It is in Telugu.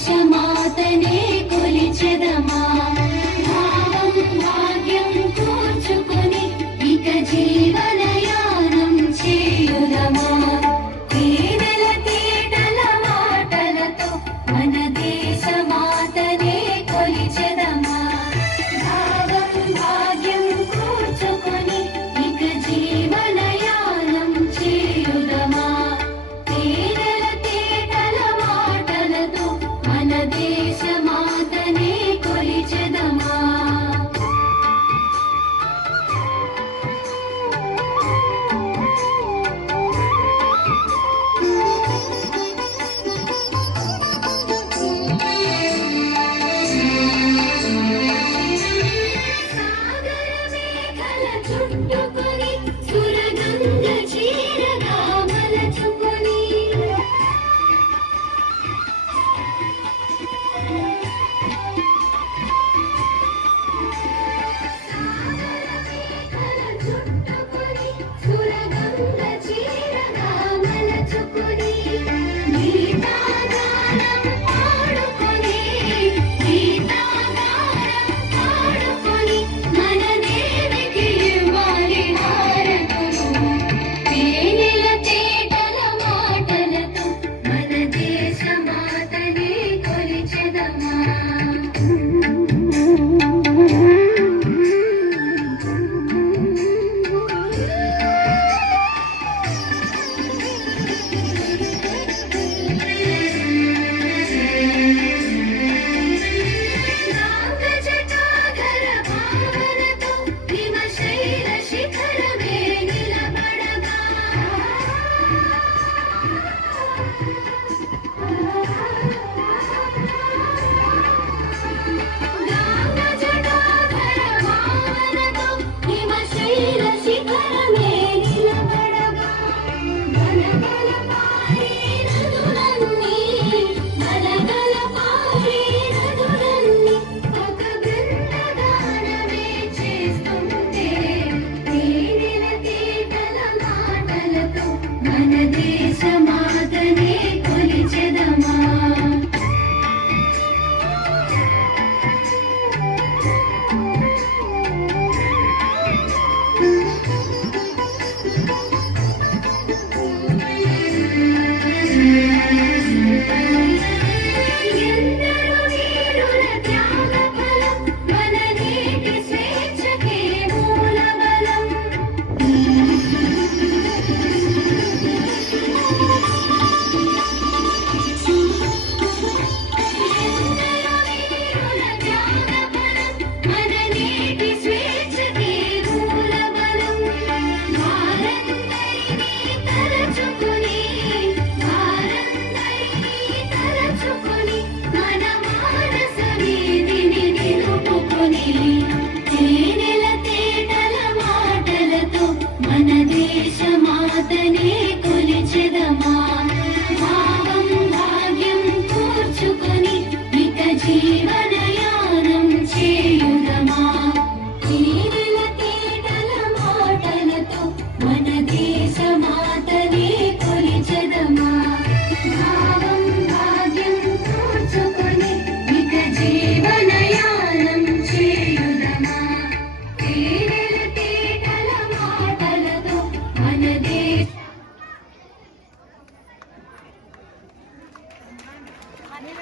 దేశమాతనే కొలిచెదమా భావం భాగ్యం కూర్చుకొని ఇక జీవనయానం చేయుదమా పేదల తేటల మాటలతో మన దేశమాతనే కొలిచెదమా భావం భాగ్యం కూర్చుకొని ఇక జీవనయానం చేయుదమా పేదల తేటల మాటలతో మన దేశమాతనే కొలిచెదమా చుట్టుకొని సురగంగ చీరగా మలచుకొని చుట్టుకొని సురగంగ చీరగా మలచుకొని గీతాగానం పాడుకొని గీతాగానం పాడుకొని మన దేవికి ఇవ్వాలి హారతులు తేనెల తేటల మాటలతో మన దేశమాతనే కొలిచెదమా జటాధర భావనతో హిమశైల శిఖరమే నిలబడగా జటాధర భావనతో హిమశైల శిఖరమే నిలబడగా గలగల పారే నదులన్నీ గలగల పారే నదులన్నీ ఒక బృందగానమే చేస్తుంటే తేనెల తేటల మాటలతో మన దేశమాతనే కొలిచెదమా ఎందరో వీరుల త్యాగఫలం మన నేటి స్వేచ్ఛకే మూలబలం ఎందరో వీరుల త్యాగఫలం మన నేటి స్వేచ్ఛకే మూలబలం వారందరినీ తలచుకొని మన మానస వీధిని నిలుపుకొని తేనెల తేటల మాటలతో మన దేశమాతనే కొలిచెదమా భావం భాగ్యం కూర్చుకొని ఇక జీవనయానం చేయుదమా తేనెల తేటల మాటలతో మన దేశమాతనే కొలిచెదమా భావం భాగ్యం కూర్చుకొని ఇక జీవనయానం చేయుదమా తేనెల తేటల మాటలతో మన దేశ అదే